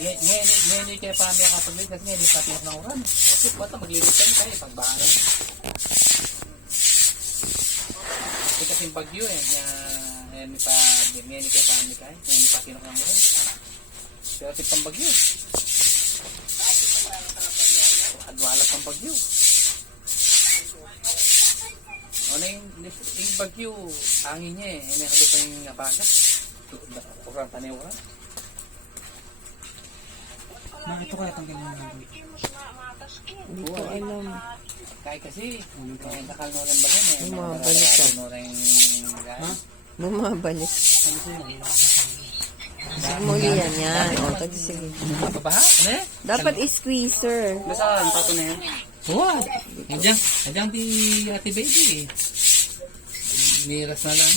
Ngayon kaya pami ang kapag kasi ngayon patinok ng uran. Kasi bata maglilit kami tayo pagbahanan. Kasi kasing bagyo eh. Ngayon kaya pami kayo. Ngayon patinok ng uran. Pero kasi pang bagyo. Adwala pang bagyo. Ano yung bagyo, hangin niya eh. May halo pa yung nabagat. Uran, tanay uran. Bakit ito kaya tanggalin mo lang? Hindi ko alam. Kahit kasi, may nakal no rin ba yan eh. Bumabalik ka. Ha? Bumabalik. Ano sa'yo? Muli yan. O, tag sige. Babaha? Ano eh? Dapat i-squeezer. Nasaan? Pato na yan? Oo. Andiyan di ate baby eh. Miras na lang.